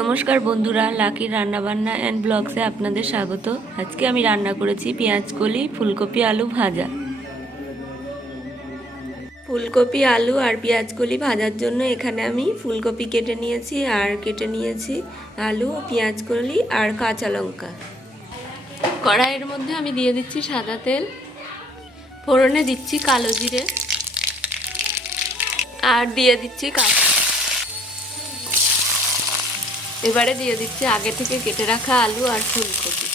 নমস্কার বন্ধুরা লাকির রান্নাবান্না অ্যান্ড ব্লগসে আপনাদের স্বাগত। আজকে আমি রান্না করেছি পেঁয়াজ কলি, ফুলকপি, আলু ভাজা। ফুলকপি, আলু আর পেঁয়াজ কলি ভাজার জন্য এখানে আমি ফুলকপি কেটে নিয়েছি আর কেটে নিয়েছি আলু, পেঁয়াজ কলি আর কাঁচা লঙ্কা। কড়াইয়ের মধ্যে আমি দিয়ে দিচ্ছি সাদা তেল, ফোড়নে দিচ্ছি কালো জিরে, আর দিয়ে দিচ্ছি কাঁচা এবারে দিয়ে দিচ্ছি আগে থেকে কেটে রাখা আলু আর ফুলকপি।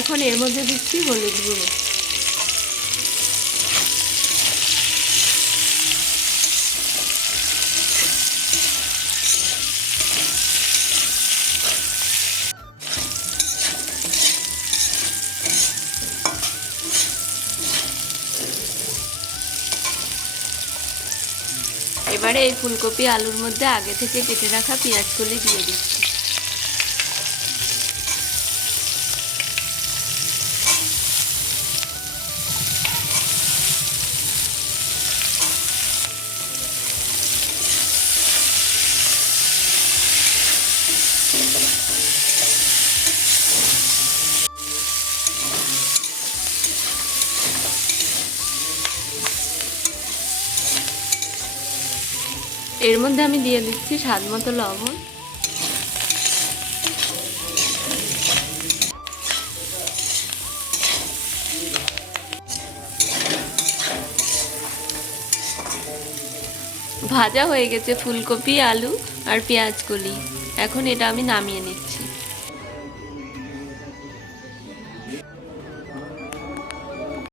এখন এর মধ্যে দিচ্ছি হলুদ গুঁড়ো। এবারে এই ফুলকপি আলুর মধ্যে আগে থেকে কেটে রাখা পেঁয়াজ কলি দিয়ে দিচ্ছি। এর মধ্যে আমি দিয়ে দিচ্ছি স্বাদ মতো লবণ। ভাজা হয়ে গেছে ফুলকপি, আলু আর পেঁয়াজ কলি এখন এটা আমি নামিয়ে নিচ্ছি।